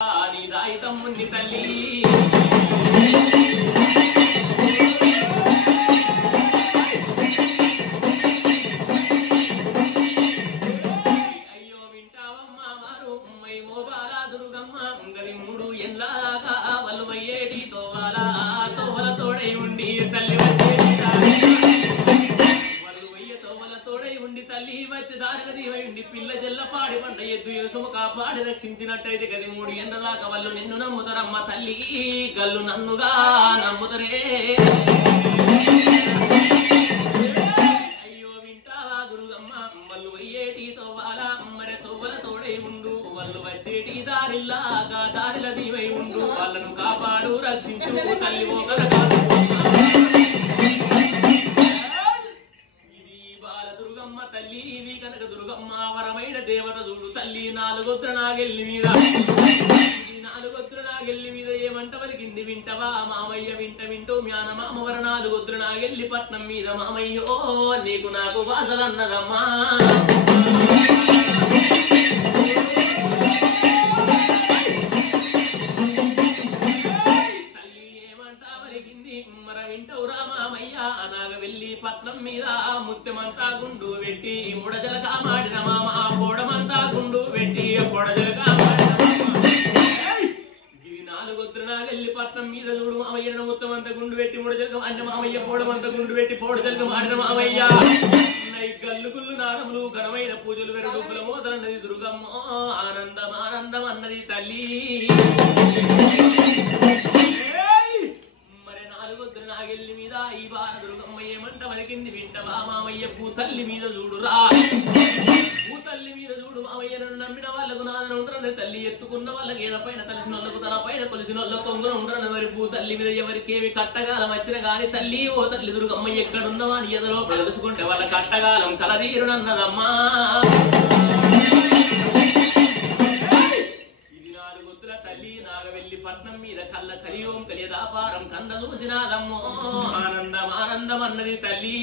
నీదాయి తమ్ముని తల్లి అయ్యో వింటావమ్మ మారు మైమో బాలా దుర్గమ్మ గలి మూడు ఎన్లాగా వల్లువయ్యేటి తోవాలా తోవల తోడై ఉండి తల్లి తోడై ఉండి తల్లి వచ్చి దారిన దీవై ఉండి పిల్ల జల్ల పాడి పంట ఎద్దు యేసుము కాపాడి రక్షించినట్టయితే గది మూడు ఎండలాక వాళ్ళు నిన్ను నమ్ముతారమ్మ తల్లి గల్లు నన్నుగా నమ్ముతరే అయ్యో వింటావా దుర్గమ్మ వాళ్ళు వయ్యేటి తోవాల మరె తోవల తోడై ఉండు వాళ్ళు వచ్చేటి దారిలాగా దారిల దీవై ఉండు వాళ్ళను కాపాడు రక్షించు తల్లి ఒకర తల్లి ఇవి కనక దుర్గమ్మ వరమైన దేవత చూడు తల్లి నాలుగొద్ర నాగెల్లి మీద ఏమంట వలికింది వింటవా మామయ్య వింటూ మ్యాన మామవర నాలుగొద్ర నాగెల్లి పట్నం మీద మామయ్యో నీకు నాకు వాసలన్నదమ్మా పట్నం మీద ముత్యమంతా గుండు పెట్టి ముడజలగా మాడిన మామ పొడమంతా గుండు పెట్టి పొడజలగా మాడిన ఇది నాలుగొద్దునాగెల్లి పట్నం మీద చూడు మామయ్య ముత్తమంతా గుండు పెట్టి ముడజలగం అన్న మామయ్య పొడమంతా గుండు పెట్టి పొడజలగ మాడిన మామయ్య గల్లు గుల్లు నారములు ఘనమైన పూజలు వెరుగుల మోదరన్నది దుర్గమ్మ ఆనందం ఆనందం అన్నది తల్లి నాగెల్లి మీద ఈ బాల దుర్గమ్మ ఏమంట వలికింది వింటవా మామయ్య భూతల్లి మీద చూడురా భూతల్లి మీద చూడు మామయ్య నన్ను నమ్మిన వాళ్ళకు నాదన ఉండరని తల్లి ఎత్తుకున్న వాళ్ళకి ఏద పైన తలసిన వాళ్ళకు తన పైన కొలిసిన వాళ్ళకు కొంగున ఉండరని మరి భూతల్లి మీద ఎవరికేమి కట్టగాలం వచ్చిన గాని తల్లి ఓ తల్లి దుర్గమ్మ ఎక్కడున్నవా అని ఎదలో ప్రదర్శుకుంటే వాళ్ళ కట్టగాలం కలదీరునన్నదమ్మా తల్లి నాగవెల్లి పట్నం మీద కళ్ళ కలియోం కలియదాపారం కంద చూసినాదమ్మో ఆనందం ఆనందం అన్నది తల్లి